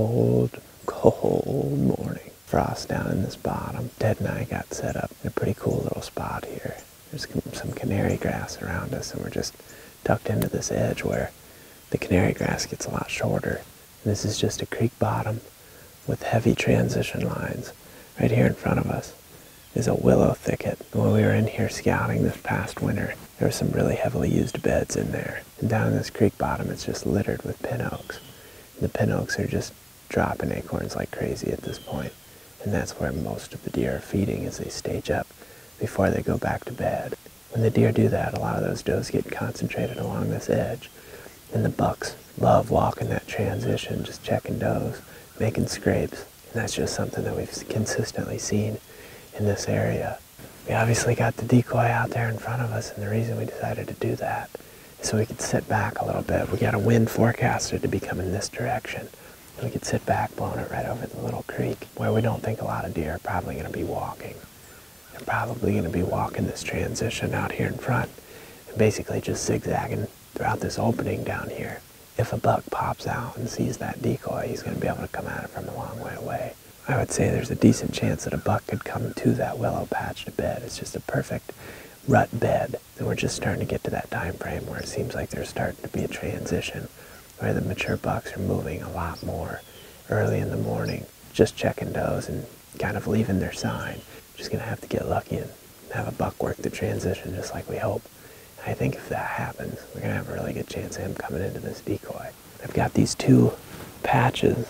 cold, cold morning. Frost down in this bottom. Ted and I got set up in a pretty cool little spot here. There's some canary grass around us, and we're just tucked into this edge where the canary grass gets a lot shorter. And this is just a creek bottom with heavy transition lines. Right here in front of us is a willow thicket. When we were in here scouting this past winter, there were some really heavily used beds in there. And down in this creek bottom, it's just littered with pin oaks. And the pin oaks are just dropping acorns like crazy at this point. And that's where most of the deer are feeding as they stage up before they go back to bed. When the deer do that, a lot of those does get concentrated along this edge. And the bucks love walking that transition, just checking does, making scrapes. And that's just something that we've consistently seen in this area. We obviously got the decoy out there in front of us, and the reason we decided to do that is so we could sit back a little bit. We got a wind forecasted to be coming this direction. And we could sit back, blowing it right over the little creek where we don't think a lot of deer are probably going to be walking. They're probably going to be walking this transition out here in front and basically just zigzagging throughout this opening down here. If a buck pops out and sees that decoy, he's going to be able to come at it from a long way away. I would say there's a decent chance that a buck could come to that willow patch to bed. It's just a perfect rut bed. And we're just starting to get to that time frame where it seems like there's starting to be a transition where the mature bucks are moving a lot more early in the morning, just checking does and kind of leaving their sign. Just going to have to get lucky and have a buck work the transition just like we hope. And I think if that happens, we're going to have a really good chance of him coming into this decoy. I've got these two patches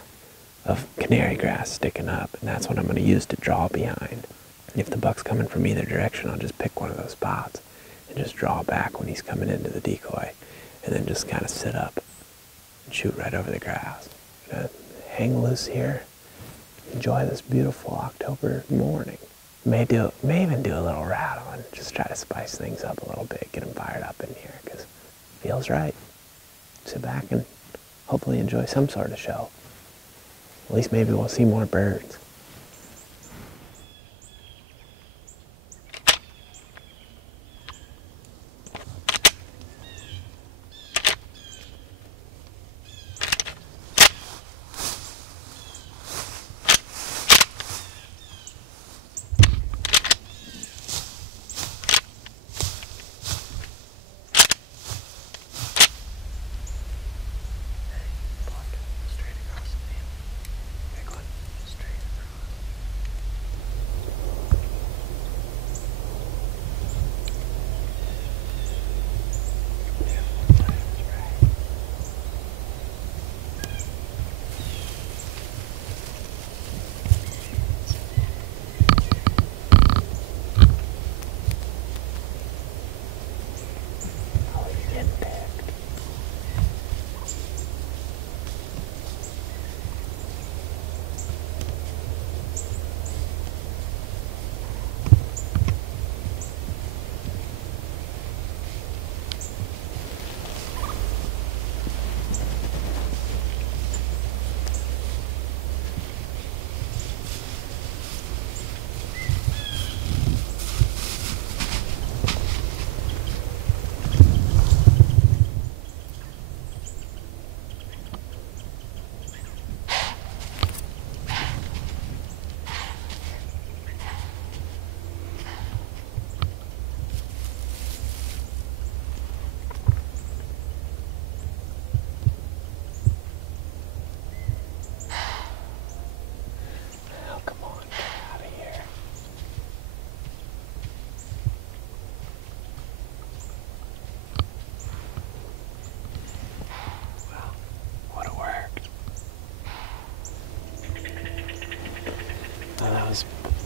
of canary grass sticking up, and that's what I'm going to use to draw behind. If the buck's coming from either direction, I'll just pick one of those spots and just draw back when he's coming into the decoy, and then just kind of sit up and shoot right over the grass. I'm going to hang loose here, enjoy this beautiful October morning. May even do a little rattle and just try to spice things up a little bit, get them fired up in here, because it feels right. Sit back and hopefully enjoy some sort of show. At least maybe we'll see more birds.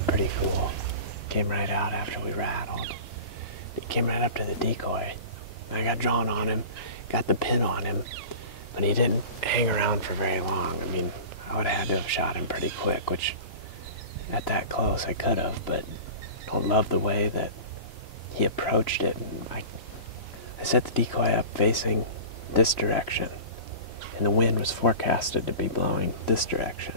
Pretty cool. Came right out after we rattled. It came right up to the decoy. I got drawn on him, got the pin on him, but he didn't hang around for very long. I mean, I would have had to have shot him pretty quick, which at that close I could have, but I don't love the way that he approached it. And I set the decoy up facing this direction, and the wind was forecasted to be blowing this direction.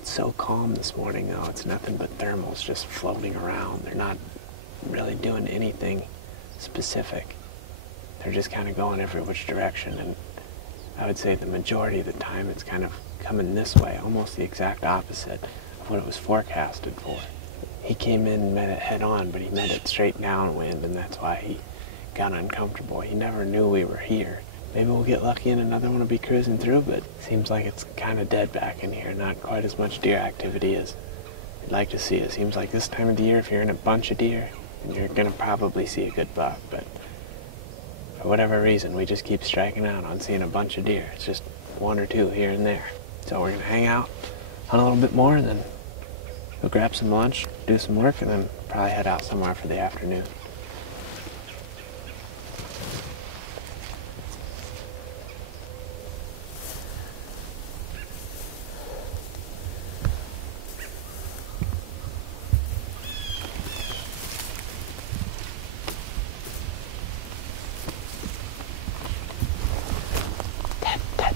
It's so calm this morning though, it's nothing but thermals just floating around. They're not really doing anything specific. They're just kind of going every which direction, and I would say the majority of the time it's kind of coming this way, almost the exact opposite of what it was forecasted for. He came in and met it head on, but he met it straight downwind, and that's why he got uncomfortable. He never knew we were here. Maybe we'll get lucky and another one will be cruising through, but seems like it's kind of dead back in here. Not quite as much deer activity as we'd like to see. It seems like this time of the year, if you're in a bunch of deer, you're going to probably see a good buck, but for whatever reason, we just keep striking out on seeing a bunch of deer. It's just one or two here and there. So we're going to hang out on a little bit more, and then go grab some lunch, do some work, and then probably head out somewhere for the afternoon.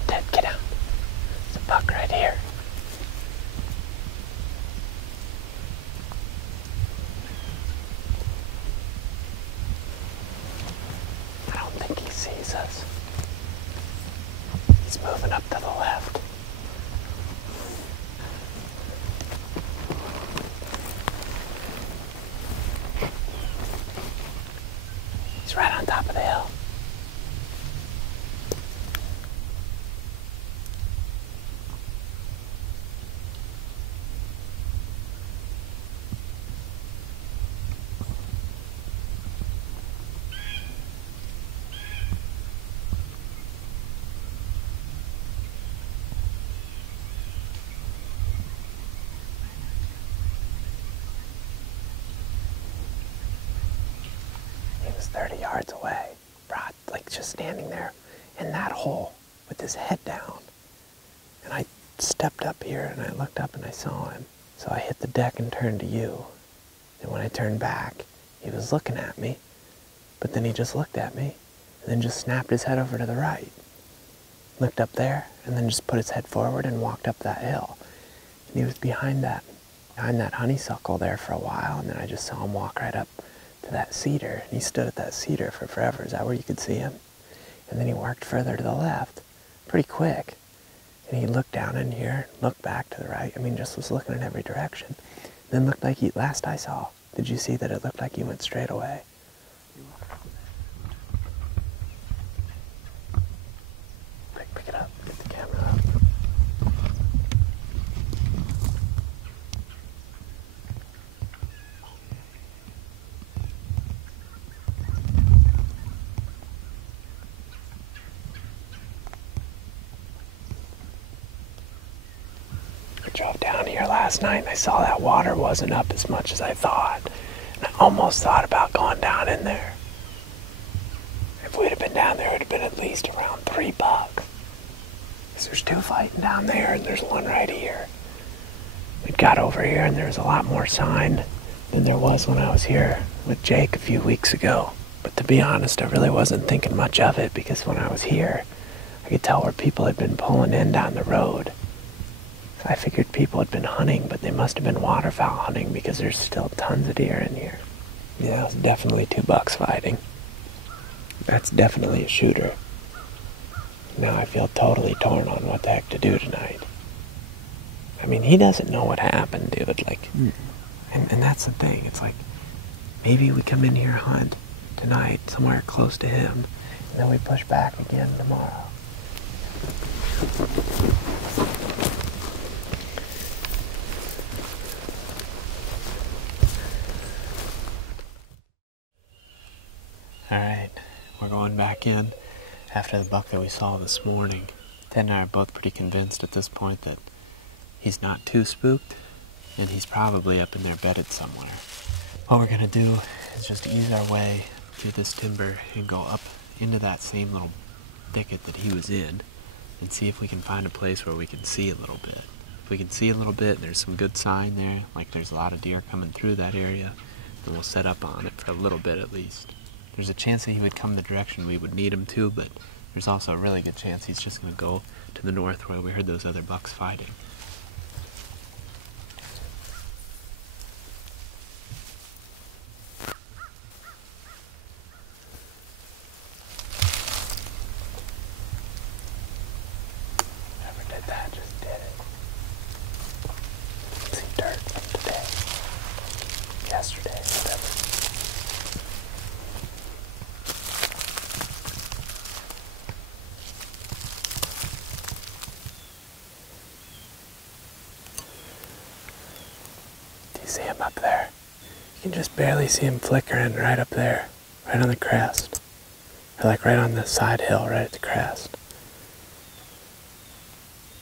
Ted, get out. There's a buck right here. I don't think he sees us. He's moving up to the left. He's right on top of the hill. He was 30 yards away, Rod, like just standing there in that hole with his head down. And I stepped up here and I looked up and I saw him. So I hit the deck and turned to you. And when I turned back, he was looking at me, but then he just looked at me and then just snapped his head over to the right. Looked up there and then just put his head forward and walked up that hill. And he was behind that honeysuckle there for a while, and then I just saw him walk right up to that cedar, and he stood at that cedar for forever. Is that where you could see him? And then he walked further to the left, pretty quick, and he looked down in here, looked back to the right. I mean, just was looking in every direction. Then looked like last I saw, did you see that it looked like he went straight away? Pick it up, get the camera up. I drove down here last night and I saw that water wasn't up as much as I thought. And I almost thought about going down in there. If we'd have been down there, it would have been at least around 3 bucks. Because there's 2 fighting down there and there's 1 right here. We got over here and there was a lot more sign than there was when I was here with Jake a few weeks ago. But to be honest, I really wasn't thinking much of it because when I was here, I could tell where people had been pulling in down the road. I figured people had been hunting, but they must have been waterfowl hunting because there's still tons of deer in here. Yeah, it's definitely 2 bucks fighting. That's definitely a shooter. Now I feel totally torn on what the heck to do tonight. I mean, he doesn't know what happened, dude. Like, and that's the thing. It's like, maybe we come in here, hunt tonight, somewhere close to him, and then we push back again tomorrow. Alright, we're going back in after the buck that we saw this morning. Ted and I are both pretty convinced at this point that he's not too spooked, and he's probably up in there bedded somewhere. What we're going to do is just ease our way through this timber and go up into that same little thicket that he was in and see if we can find a place where we can see a little bit. If we can see a little bit and there's some good sign there, like there's a lot of deer coming through that area, then we'll set up on it for a little bit at least. There's a chance that he would come the direction we would need him to, but there's also a really good chance he's just going to go to the north where we heard those other bucks fighting. yesterday, whatever. Do you see him up there? You can just barely see him flickering right up there, right on the crest. Or like right on the side hill, right at the crest.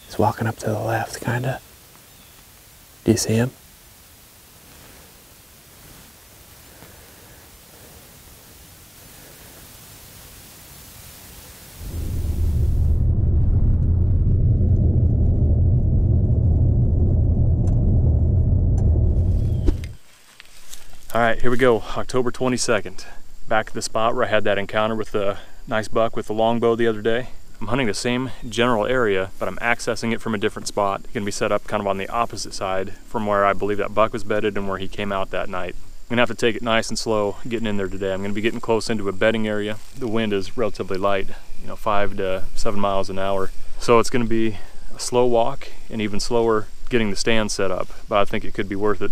He's walking up to the left, kinda. Do you see him? All right, here we go, October 22nd. Back at the spot where I had that encounter with the nice buck with the longbow the other day. I'm hunting the same general area, but I'm accessing it from a different spot. It's gonna be set up kind of on the opposite side from where I believe that buck was bedded and where he came out that night. I'm gonna have to take it nice and slow getting in there today. I'm gonna be getting close into a bedding area. The wind is relatively light, 5 to 7 miles an hour. So it's gonna be a slow walk and even slower getting the stand set up, but I think it could be worth it.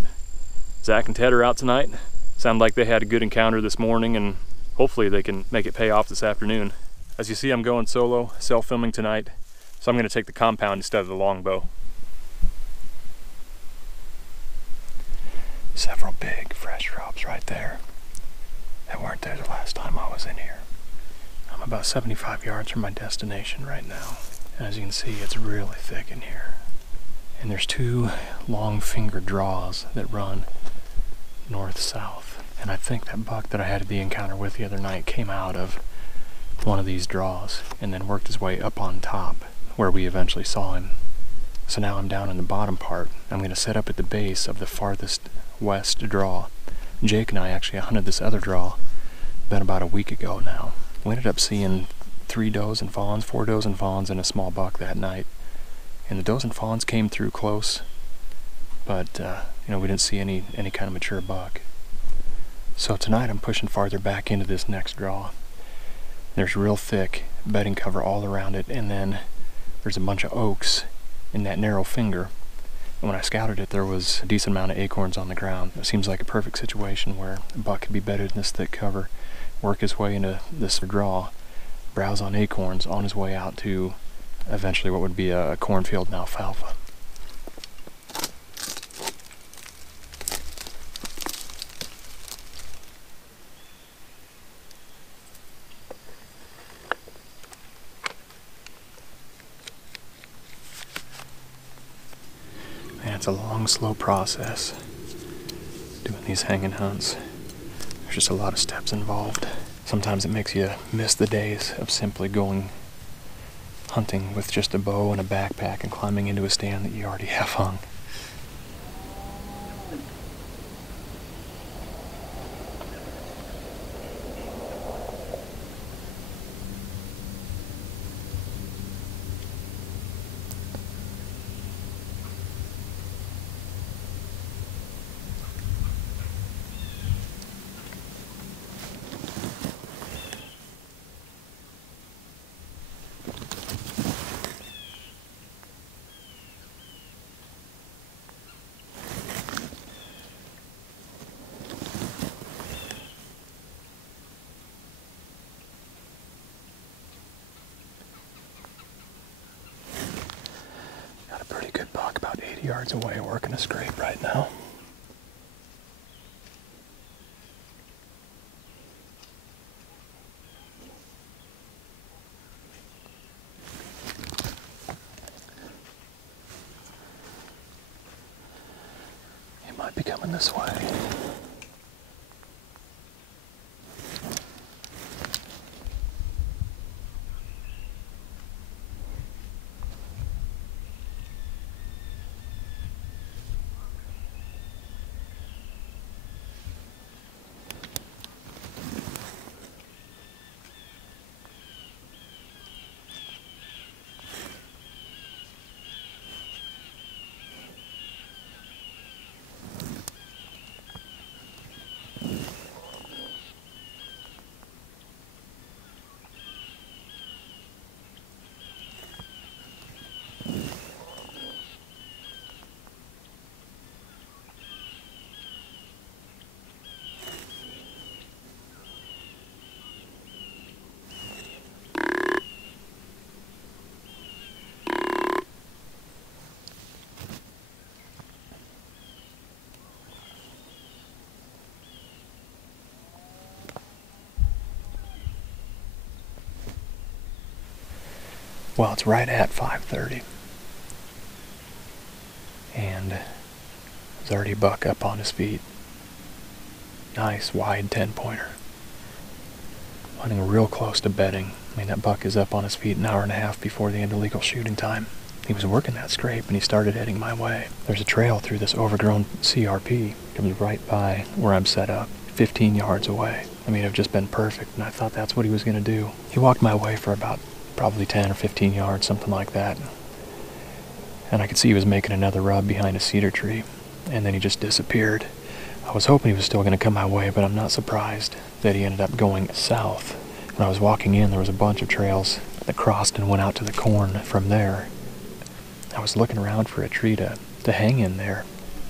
Zach and Ted are out tonight. Sound like they had a good encounter this morning, and hopefully they can make it pay off this afternoon. As you see, I'm going solo, self-filming tonight, so I'm gonna take the compound instead of the longbow. Several big fresh drops right there that weren't there the last time I was in here. I'm about 75 yards from my destination right now. As you can see, it's really thick in here. And there's 2 long finger draws that run north-south. And I think that buck that I had the encounter with the other night came out of one of these draws and then worked his way up on top where we eventually saw him. So now I'm down in the bottom part. I'm going to set up at the base of the farthest west draw. Jake and I actually hunted this other draw been about a week ago now. We ended up seeing 3 does and fawns, 4 does and fawns, and a small buck that night. And the does and fawns came through close, but we didn't see any kind of mature buck. So tonight I'm pushing farther back into this next draw. There's real thick bedding cover all around it, and then there's a bunch of oaks in that narrow finger. And when I scouted it, there was a decent amount of acorns on the ground. It seems like a perfect situation where a buck could be bedded in this thick cover, work his way into this draw, browse on acorns on his way out to eventually what would be a cornfield and alfalfa. Man, it's a long, slow process doing these hanging hunts. There's just a lot of steps involved. Sometimes it makes you miss the days of simply going hunting with just a bow and a backpack and climbing into a stand that you already have hung. Pretty good buck about 80 yards away working a scrape right now. He might be coming this way. Well, it's right at 5:30. And there's already a buck up on his feet. Nice, wide 10-pointer. Hunting real close to bedding. I mean, that buck is up on his feet an hour and a half before the end of legal shooting time. He was working that scrape and he started heading my way. There's a trail through this overgrown CRP. It was right by where I'm set up, 15 yards away. I mean, it would just been perfect, and I thought that's what he was going to do. He walked my way for about probably 10 or 15 yards, something like that. And I could see he was making another rub behind a cedar tree, and then he just disappeared. I was hoping he was still going to come my way, but I'm not surprised that he ended up going south. When I was walking in, there was a bunch of trails that crossed and went out to the corn from there. I was looking around for a tree to hang in there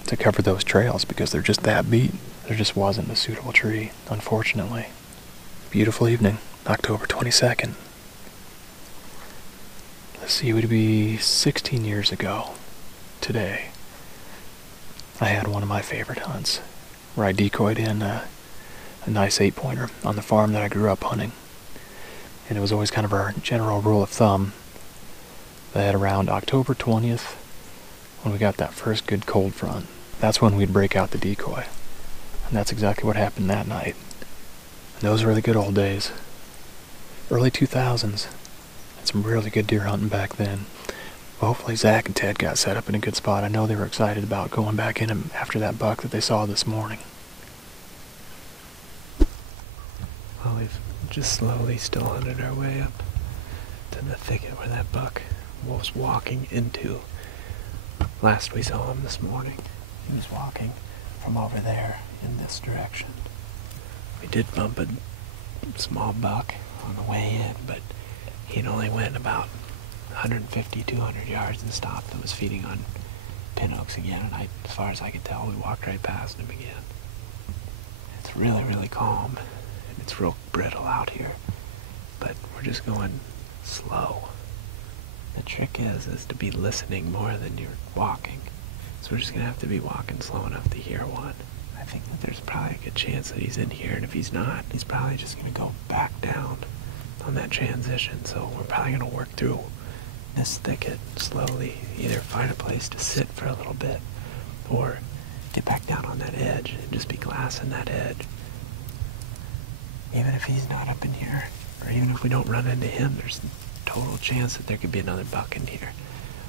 to cover those trails because they're just that beat. There just wasn't a suitable tree, unfortunately. Beautiful evening, October 22nd. Let's see, it would be 16 years ago today. I had one of my favorite hunts where I decoyed in a nice 8-pointer on the farm that I grew up hunting. And it was always kind of our general rule of thumb that around October 20th, when we got that first good cold front, that's when we'd break out the decoy. And that's exactly what happened that night. And those were the good old days. Early 2000s. Had some really good deer hunting back then. Well, hopefully Zach and Ted got set up in a good spot. I know they were excited about going back in after that buck that they saw this morning. Well, we've just slowly still hunted our way up to the thicket where that buck was walking into. Last we saw him this morning, he was walking from over there in this direction. We did bump a small buck on the way in, but he'd only went about 150, 200 yards and stopped and was feeding on pin oaks again, and as far as I could tell, we walked right past him again. It's really, really calm, and it's real brittle out here, but we're just going slow. The trick is to be listening more than you're walking. So we're just going to have to be walking slow enough to hear one. I think that there's probably a good chance that he's in here, and if he's not, he's probably just going to go back down on that transition. So we're probably going to work through this thicket slowly, either find a place to sit for a little bit, or get back down on that edge and just be glassing that edge. Even if he's not up in here, or even if we don't run into him, there's total chance that there could be another buck in here.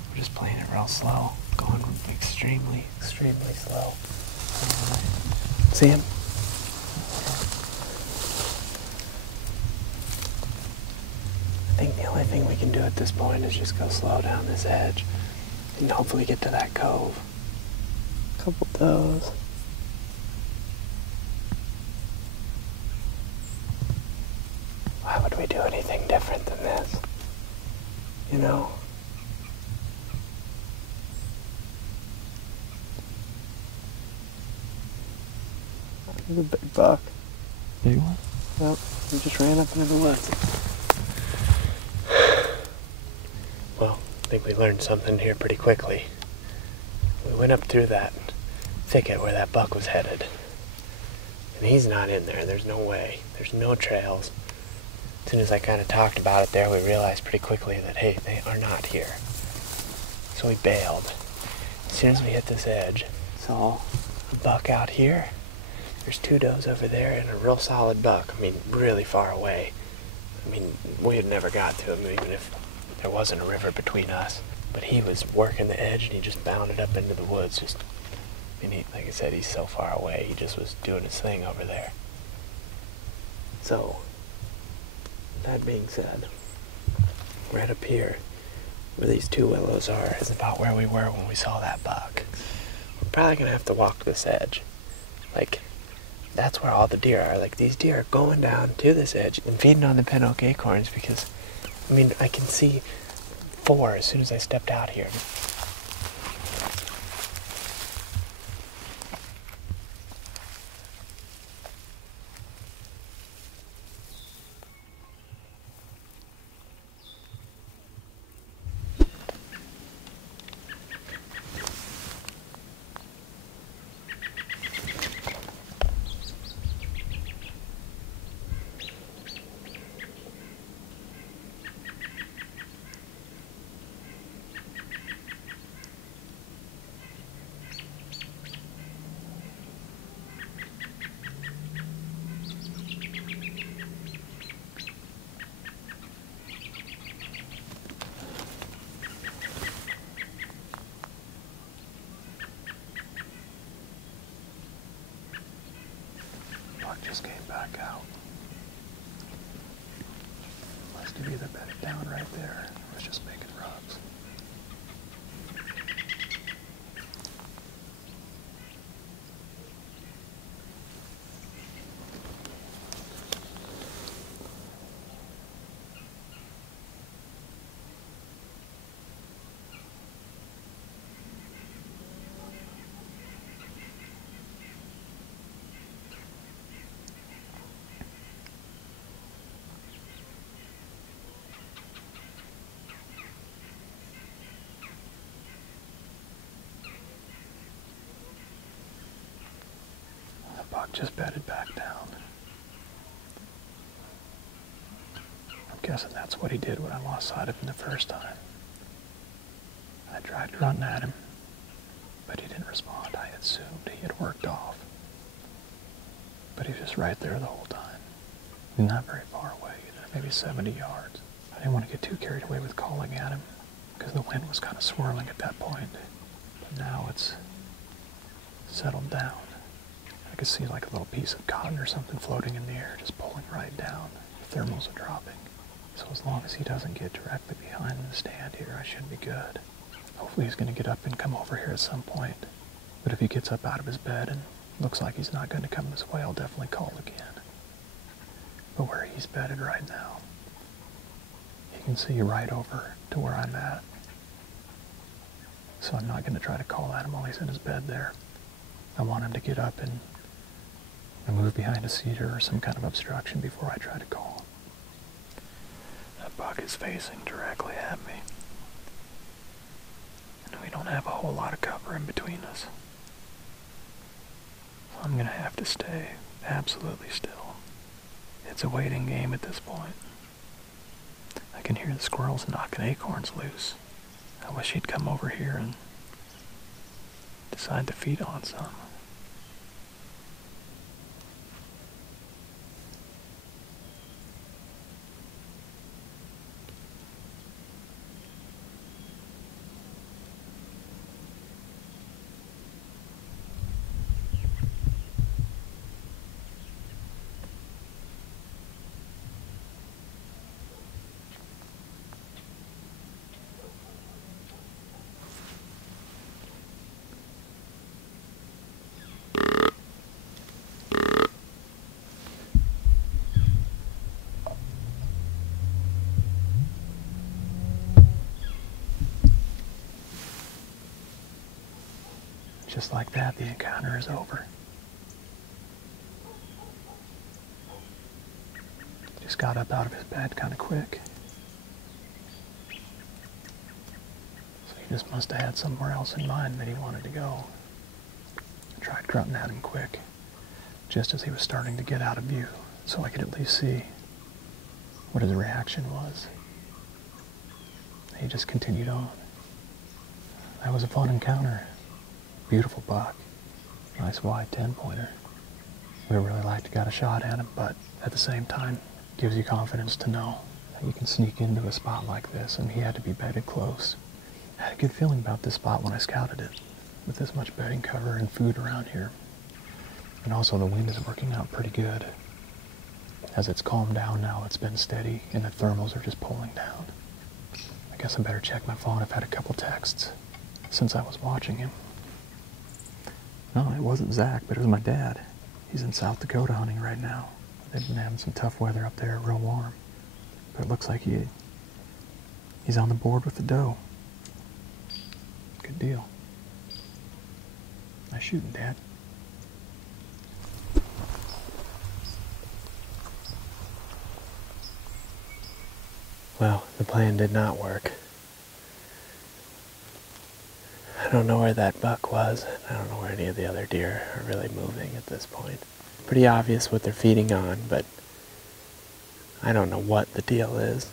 We're just playing it real slow, going extremely, extremely slow. See him? I think the only thing we can do at this point is just go slow down this edge and hopefully get to that cove. Couple does. Why would we do anything different than this? You know? There's a big buck. Big one? Yep, he just ran up into the woods. Well, I think we learned something here pretty quickly. We went up through that thicket where that buck was headed. And he's not in there. There's no way. There's no trails. As soon as I kind of talked about it there, we realized pretty quickly that, hey, they are not here. So we bailed. As soon as we hit this edge, saw a buck out here. There's 2 does over there and a real solid buck. I mean, really far away. I mean, we had never got to him, even if there wasn't a river between us. But he was working the edge and he just bounded up into the woods. Like I said, he's so far away. He just was doing his thing over there. So, that being said, right up here, where these 2 willows are, is about where we were when we saw that buck. We're probably going to have to walk this edge. Like, that's where all the deer are. Like, these deer are going down to this edge and feeding on the pin oak acorns because, I mean, I can see 4 as soon as I stepped out here. just came back out. Must have either bedded down right there or was just making rubs. Buck just bedded back down. I'm guessing that's what he did when I lost sight of him the first time. I tried grunting at him, but he didn't respond. I assumed he had worked off. But he was just right there the whole time. Not very far away, maybe 70 yards. I didn't want to get too carried away with calling at him, because the wind was kind of swirling at that point. But now it's settled down. I could see like a little piece of cotton or something floating in the air, just pulling right down. The thermals are dropping. So as long as he doesn't get directly behind the stand here, I should be good. Hopefully he's going to get up and come over here at some point. But if he gets up out of his bed and looks like he's not going to come this way, I'll definitely call again. But where he's bedded right now, he can see right over to where I'm at. So I'm not going to try to call at him while he's in his bed there. I want him to get up and move behind a cedar or some kind of obstruction before I try to call. That buck is facing directly at me. And we don't have a whole lot of cover in between us. So I'm going to have to stay absolutely still. It's a waiting game at this point. I can hear the squirrels knocking acorns loose. I wish he'd come over here and decide to feed on some. Just like that, the encounter is over. Just got up out of his bed kind of quick. So he just must have had somewhere else in mind that he wanted to go. I tried grunting at him quick, just as he was starting to get out of view, so I could at least see what his reaction was. He just continued on. That was a fun encounter. Beautiful buck. Nice wide 10-pointer. We really like to got a shot at him, but at the same time, gives you confidence to know that you can sneak into a spot like this, and he had to be bedded close. I had a good feeling about this spot when I scouted it, with this much bedding cover and food around here. And also the wind is working out pretty good. As it's calmed down now, it's been steady, and the thermals are just pulling down. I guess I better check my phone. I've had a couple texts since I was watching him. No, it wasn't Zach, but it was my dad. He's in South Dakota hunting right now. They've been having some tough weather up there, real warm. But it looks like he's on the board with the doe. Good deal. Nice shooting, Dad. Well, the plan did not work. I don't know where that buck was. I don't know where any of the other deer are really moving at this point. Pretty obvious what they're feeding on, but I don't know what the deal is.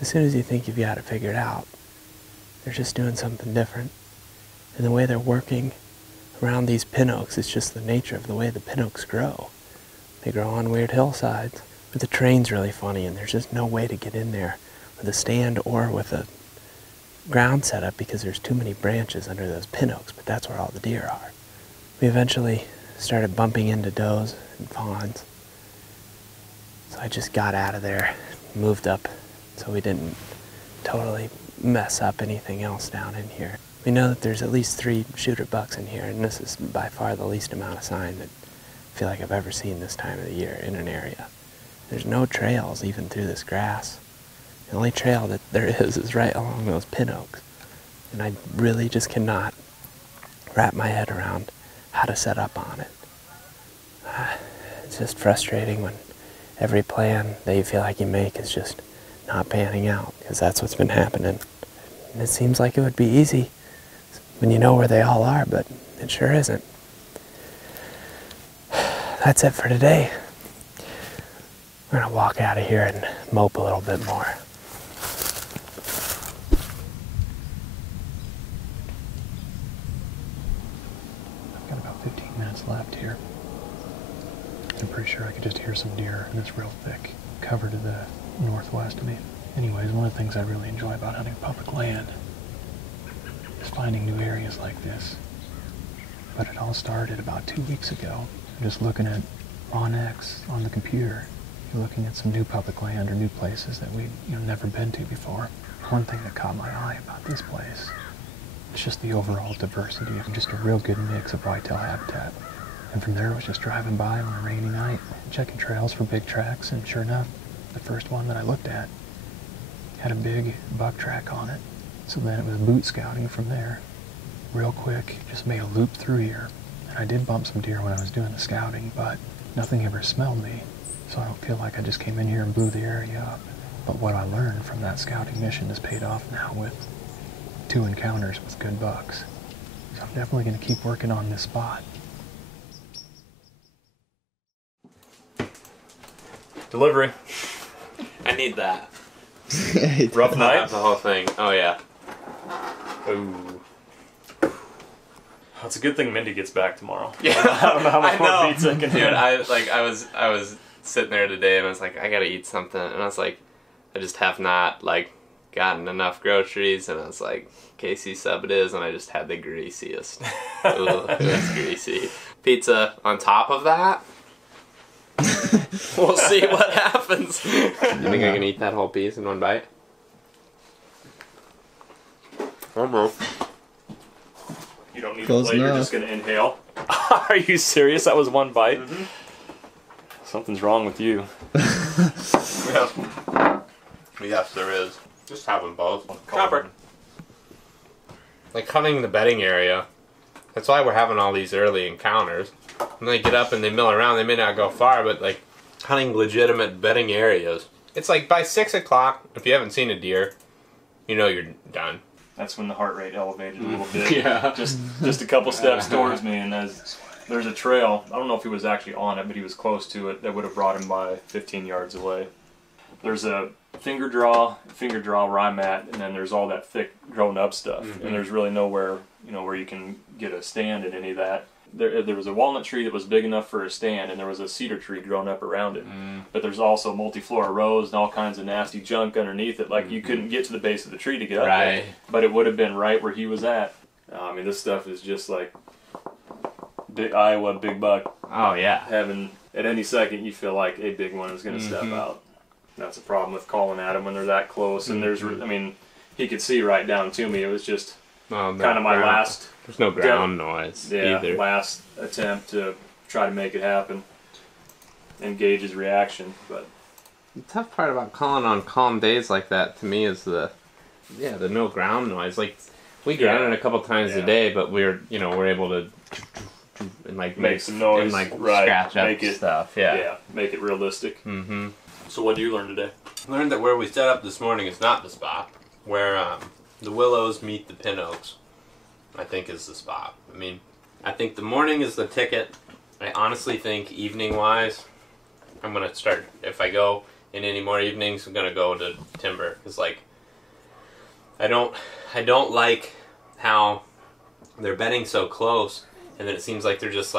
As soon as you think you've got it figured out, they're just doing something different. And the way they're working around these pin oaks, it's just the nature of the way the pin oaks grow. They grow on weird hillsides. But the terrain's really funny, and there's just no way to get in there with a stand or with a ground setup because there's too many branches under those pin oaks, but that's where all the deer are. We eventually started bumping into does and fawns, I just got out of there, moved up so we didn't totally mess up anything else down in here. We know that there's at least 3 shooter bucks in here, and this is by far the least amount of sign that I feel like I've ever seen this time of the year in an area. There's no trails even through this grass. The only trail that there is right along those pin oaks. And I really just cannot wrap my head around how to set up on it. It's just frustrating when every plan that you feel like you make is just not panning out, because that's what's been happening. And it seems like it would be easy when you know where they all are, but it sure isn't. That's it for today. We're gonna walk out of here and mope a little bit more. I've got about 15 minutes left here. I'm pretty sure I could just hear some deer in this real thick cover to the northwest of me. Anyways, one of the things I really enjoy about hunting public land is finding new areas like this. But it all started about 2 weeks ago. I'm just looking at OnX on the computer. You're looking at some new public land or new places that we've never been to before. One thing that caught my eye about this place is just the overall diversity of just a real good mix of whitetail habitat. And from there, I was just driving by on a rainy night, checking trails for big tracks, and sure enough, the first one that I looked at had a big buck track on it. So then it was boot scouting from there. Real quick, just made a loop through here. And I did bump some deer when I was doing the scouting, but nothing ever smelled me. So I don't feel like I just came in here and blew the area up. But what I learned from that scouting mission has paid off now with 2 encounters with good bucks. So I'm definitely going to keep working on this spot. Delivery. I need that. Rough night? The whole thing. Oh yeah. Ooh. It's a good thing Mindy gets back tomorrow. Yeah. I don't know how much more pizza I can Dude, have. I was sitting there today and I was like, I gotta eat something, and I was like, I just have not gotten enough groceries, and I was like, KC sub it is, and I just had the greasiest. Ooh, it was greasy. Pizza on top of that. We'll see what happens. You think I can eat that whole piece in one bite? Almost. You don't need Close a plate, you're enough. just going to inhale. Are you serious? That was one bite? Mm-hmm. Something's wrong with you. Yes, there is. Just have them both. Chopper. Like hunting the bedding area. That's why we're having all these early encounters. When they get up and they mill around, they may not go far, but like hunting legitimate bedding areas. It's like by 6 o'clock, if you haven't seen a deer, you know you're done. That's when the heart rate elevated a little bit. Yeah. Just a couple steps towards me, and there's a trail. I don't know if he was actually on it, but he was close to it. That would have brought him by 15 yards away. There's a finger draw where I'm at, and then there's all that thick grown up stuff. Mm-hmm. And there's really nowhere, where you can get a stand in any of that. There was a walnut tree that was big enough for a stand, and there was a cedar tree grown up around it. But there's also multiflora rose and all kinds of nasty junk underneath it. Like you couldn't get to the base of the tree to get up there, but it would have been right where he was at. I mean, this stuff is just like big Iowa big buck. Oh yeah. Having at any second you feel like a big one is going to step out. That's a problem with calling at them when they're that close. And there's, I mean, he could see right down to me. It was just kind of my last. There's no ground noise either. Last attempt to try to make it happen and gauge his reaction. But the tough part about calling on calm days like that to me is the no ground noise. Like we grounded a couple times a day, but we're able to and make some noise and right. scratch up stuff. Yeah, make it realistic. Mm-hmm. So what did you learn today? I learned that where we set up this morning is not the spot. Where the willows meet the pin oaks, I think is the spot. I mean, I think the morning is the ticket. I honestly think evening-wise, I'm going to start, if I go in any more evenings, I'm going to go to timber. Because, I don't like how they're bedding so close, and then it seems like they're just,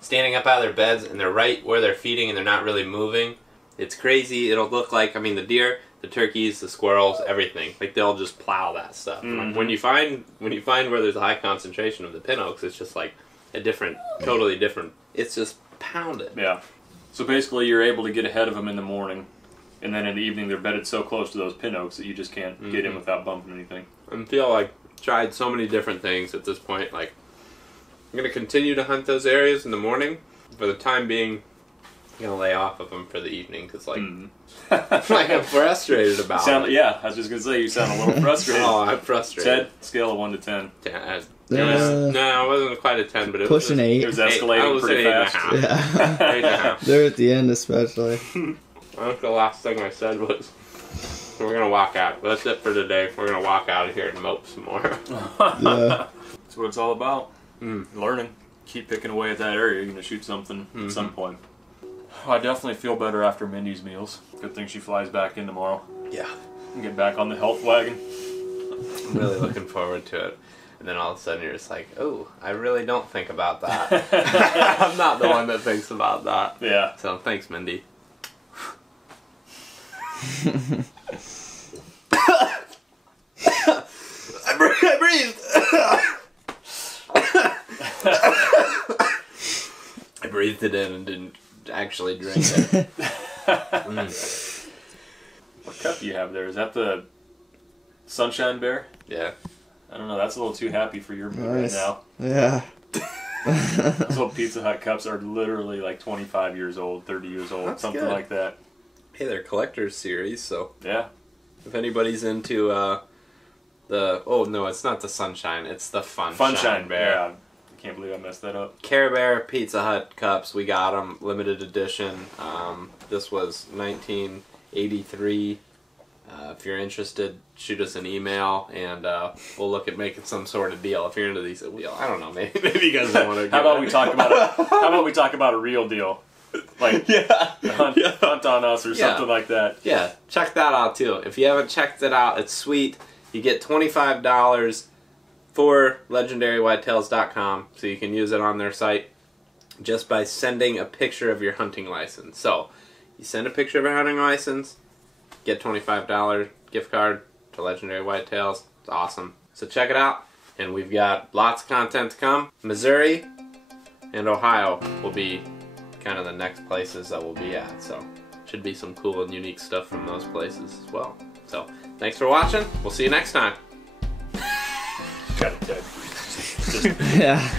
standing up out of their beds, and they're right where they're feeding, and they're not really moving. It's crazy. It'll look like, the deer, the turkeys, the squirrels, everything. They'll just plow that stuff. Mm-hmm. When you find where there's a high concentration of the pin oaks, it's just a different, totally different. It's just pounded. Yeah. So basically, you're able to get ahead of them in the morning, and then in the evening they're bedded so close to those pin oaks that you just can't get in without bumping anything. I feel like tried so many different things at this point. Like, I'm gonna continue to hunt those areas in the morning. For the time being, I'm gonna lay off of them for the evening because, like, like I'm frustrated about it. Yeah, I was just gonna say you sound a little frustrated. Oh, I'm frustrated. Ted, scale of 1 to 10. 10. No, it wasn't quite a 10, but it pushing was 8. It was escalating pretty fast. 8.5. Yeah. 8.5. They're at the end, especially. I think the last thing I said was, we're gonna walk out. That's it for today. We're gonna walk out of here and mope some more. Yeah. That's what it's all about. Learning. Keep picking away at that area. You're gonna shoot something at some point. I definitely feel better after Mindy's meals. Good thing she flies back in tomorrow. Yeah. And get back on the health wagon. I'm really looking forward to it. And then all of a sudden you're just like, oh, I really don't think about that. I'm not the one that thinks about that. Yeah. So thanks, Mindy. I breathed. I breathed it in and didn't actually drink it. What cup do you have there? Is that the Sunshine Bear? Yeah. I don't know. That's a little too happy for your mood right now. Yeah. Those little Pizza Hut cups are literally like 25 years old, 30 years old, That's something good. like that. Hey, they're collector's series, so Yeah. if anybody's into oh no, it's not the Sunshine, it's the Funshine Bear. Yeah. I can't believe I messed that up. Care Bear Pizza Hut cups, we got them, limited edition. This was 1983. If you're interested, shoot us an email, and we'll look at making some sort of deal. If you're into these, I don't know, maybe you guys don't want to. How about we talk about a real deal, like hunt on us or something like that. Yeah, check that out too. If you haven't checked it out, it's sweet. You get $25 for legendarywhitetails.com, so you can use it on their site just by sending a picture of your hunting license. So you send a picture of your hunting license, get $25 gift card to Legendary Whitetails. It's awesome. So check it out, and we've got lots of content to come. Missouri and Ohio will be kind of the next places that we'll be at, so should be some cool and unique stuff from those places as well. So thanks for watching. We'll see you next time. Got it, Ted. Yeah.